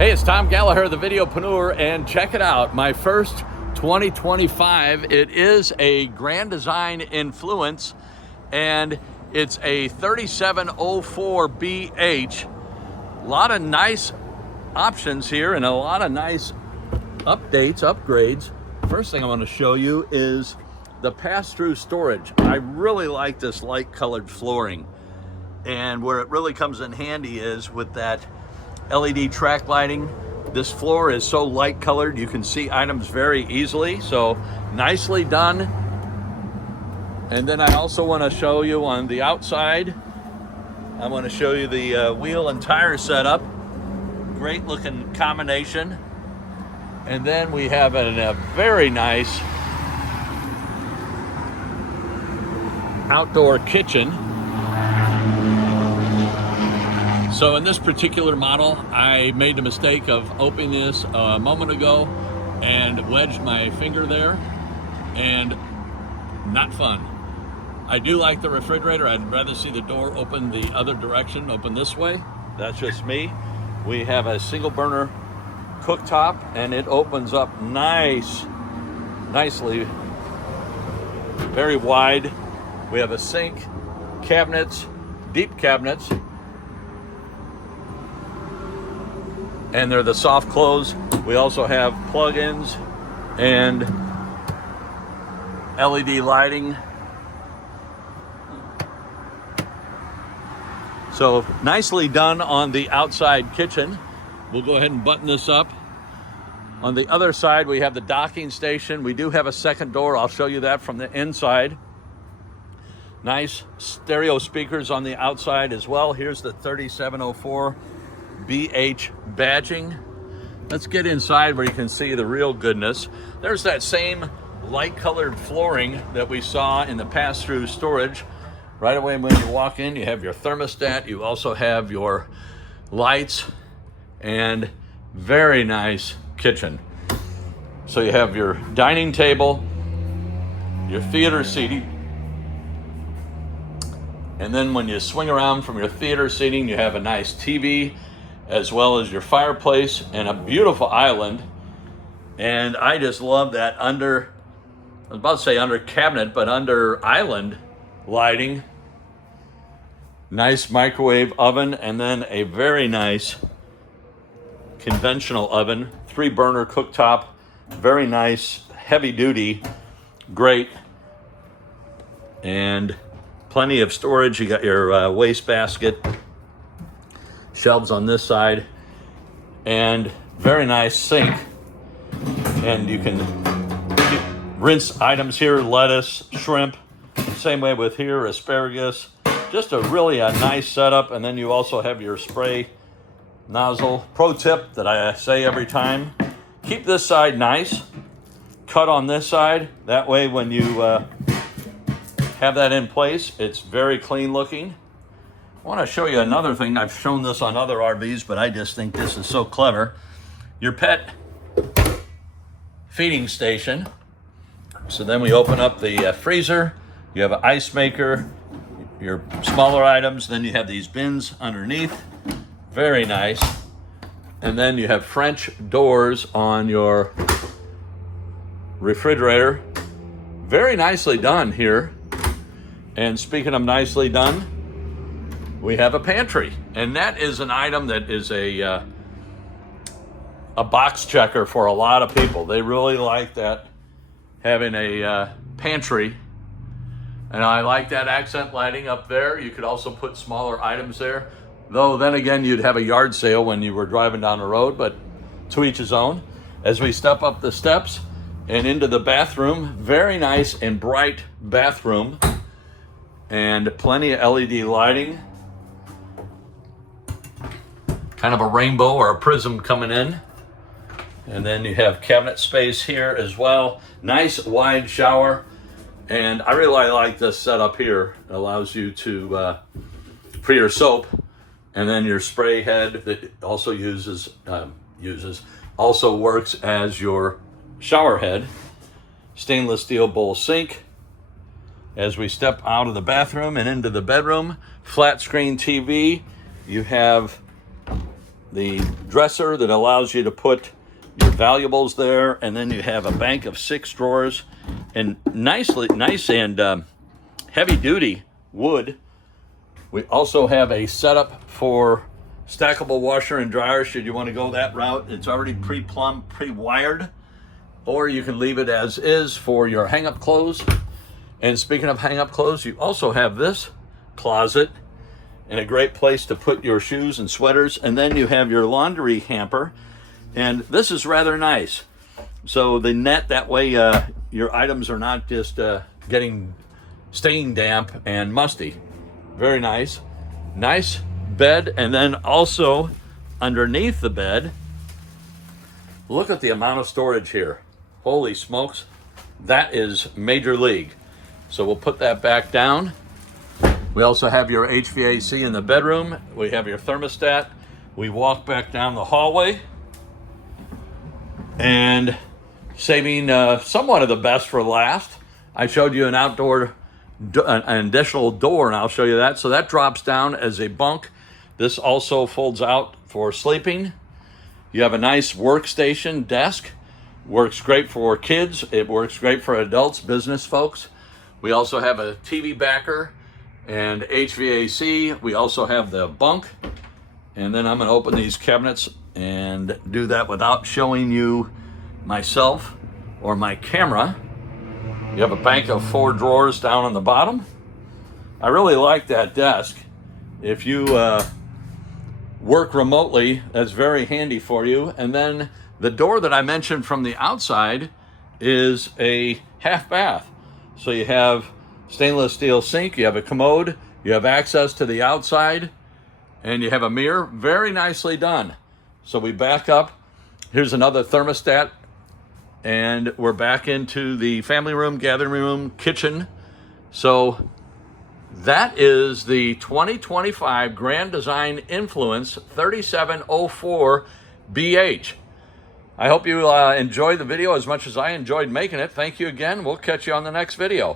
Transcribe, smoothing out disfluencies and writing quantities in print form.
Hey, it's Tom Gallagher, the Videopreneur, and check it out. My first 2025, it is a Grand Design Influence, and it's a 3704 BH. A lot of nice options here and a lot of nice upgrades. First thing I want to show you is the pass-through storage. I really like this light colored flooring, and where it really comes in handy is with that LED track lighting. This floor is so light colored, you can see items very easily, so nicely done. And then I also want to show you on the outside, I want to show you the wheel and tire setup. Great looking combination. And then we have a very nice outdoor kitchen. So in this particular model, I made the mistake of opening this a moment ago and wedged my finger there, and not fun. I do like the refrigerator. I'd rather see the door open the other direction, open this way. That's just me. We have a single burner cooktop, and it opens up nicely, very wide. We have a sink, cabinets, deep cabinets, and they're the soft close. We also have plug-ins and LED lighting. So nicely done on the outside kitchen. We'll go ahead and button this up. On the other side, we have the docking station. We do have a second door. I'll show you that from the inside. Nice stereo speakers on the outside as well. Here's the 3704 BH badging. Let's get inside where you can see the real goodness. There's that same light colored flooring that we saw in the pass-through storage. Right away when you walk in, you have your thermostat. You also have your lights, and very nice kitchen. So you have your dining table, your theater seating, and then when you swing around from your theater seating, you have a nice TV, as well as your fireplace and a beautiful island. And I just love that I was about to say under cabinet, but under island lighting. Nice microwave oven, and then a very nice conventional oven, 3-burner cooktop, very nice, heavy duty, great. And plenty of storage. You got your waste basket, shelves on this side, and very nice sink. And you can rinse items here, lettuce, shrimp, same way with here, asparagus. Just a nice setup. And then you also have your spray nozzle. Pro tip that I say every time, keep this side nice, cut on this side. That way when you have that in place, it's very clean looking. I want to show you another thing. I've shown this on other RVs, but I just think this is so clever. Your pet feeding station. So then we open up the freezer. You have an ice maker, your smaller items. Then you have these bins underneath. Very nice. And then you have French doors on your refrigerator. Very nicely done here. And speaking of nicely done, we have a pantry, and that is an item that is a box checker for a lot of people. They really like that, having a pantry, and I like that accent lighting up there. You could also put smaller items there, though then again you'd have a yard sale when you were driving down the road, but to each his own. As we step up the steps and into the bathroom, very nice and bright bathroom, and plenty of LED lighting. Kind of a rainbow or a prism coming in. And then you have cabinet space here as well. Nice wide shower. And I really like this setup here. It allows you to, for your soap, and then your spray head that also also works as your shower head. Stainless steel bowl sink. As we step out of the bathroom and into the bedroom, flat screen TV. You have the dresser that allows you to put your valuables there, and then you have a bank of 6 drawers, and nice and heavy duty wood. We also have a setup for stackable washer and dryer should you want to go that route. It's already pre-plumbed, pre-wired, or you can leave it as is for your hang-up clothes. And speaking of hang-up clothes, you also have this closet and a great place to put your shoes and sweaters. And then you have your laundry hamper, and this is rather nice. So the net, that way your items are not just getting staying damp and musty. Very nice. Nice bed. And then also underneath the bed, look at the amount of storage here. Holy smokes, that is major league. So we'll put that back down. We also have your HVAC in the bedroom. We have your thermostat. We walk back down the hallway, and saving somewhat of the best for last, I showed you an outdoor, an additional door, and I'll show you that. So that drops down as a bunk. This also folds out for sleeping. You have a nice workstation desk. Works great for kids. It works great for adults, business folks. We also have a TV backer and HVAC. We also have the bunk. And then I'm going to open these cabinets and do that without showing you myself or my camera. You have a bank of 4 drawers down on the bottom. I really like that desk. If you work remotely, that's very handy for you. And then the door that I mentioned from the outside is a half bath. So you have stainless steel sink, you have a commode, you have access to the outside, and you have a mirror. Very nicely done. So we back up. Here's another thermostat, and we're back into the family room, gathering room, kitchen. So that is the 2025 Grand Design Influence 3704 BH. I hope you enjoyed the video as much as I enjoyed making it. Thank you again. We'll catch you on the next video.